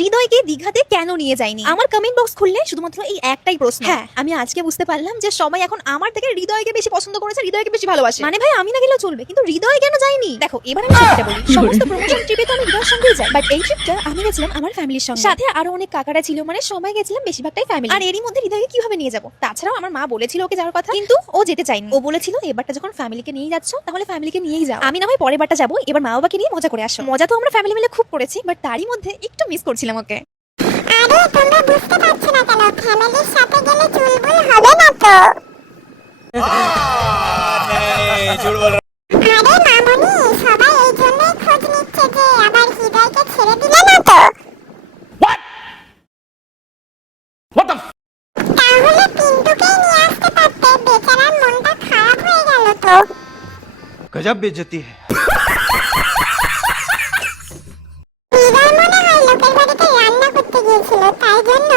হৃদয়কে দীঘাতে কেন নিয়ে যায়নি? আমার কমেন্ট বক্স খুললে শুধুমাত্র এই একটাই প্রশ্ন। হ্যাঁ, আমি আজকে বুঝতে পারলাম যে সবাই এখন আমার থেকে হৃদয়কে বেশি পছন্দ করেছে, হৃদয়কে বেশি ভালোবাসে। মানে ভাই আমি না গেলেও চলবে, কিন্তু হৃদয় কেন যায়নি? দেখো এবার আমি সত্যিটা বলি, সমস্ত প্রমোশন ট্রিপে তো আমি হৃদয়ের সঙ্গেই যাই, বাট এই ট্রিপটা আমি গেছিলাম আমার ফ্যামিলির সঙ্গে, সাথে আরো অনেক কাকারা ছিল, মানে সবাই গেছিলাম, বেশিরভাগটাই ফ্যামিলি। আর এরই মধ্যে হৃদয়কে কিভাবে নিয়ে যাবো? তাছাড়াও আমার মা বলেছিল ওকে যাওয়ার কথা, কিন্তু ও যেতে চায়নি। ও বলেছিল এবারটা যখন ফ্যামিলিকে নিয়ে যাচ্ছ তাহলে ফ্যামিলিকে নিয়েই যাও, আমি না হয় পরের বারটা যাবো, এবার মা বাবাকে নিয়ে মজা করে আসো। মজা তো আমরা ফ্যামিলি মিলে খুব করেছি, বাট তারই মধ্যে একটু মিস করছিলাম ওকে। আরে তোমরা বুঝতে পারছো না কেন? ফ্যামিলির সাথে গেলে চুলবুল হবে না তো? আরে মামুনি, সবাই এই জন্যই খোঁজ নিচ্ছে যে আবার হৃদয়কে ছেড়ে দিলে না তো? তাহলে পিন্টুকেই নিয়ে আসতে পারতে, বেচারার মনটা খারাপ হয়ে গেল তো। गजब बेइज्जती है। হৃদয় মনে হয় লোকের বাড়িতে রান্না করতে গিয়েছিল, তাই জন্য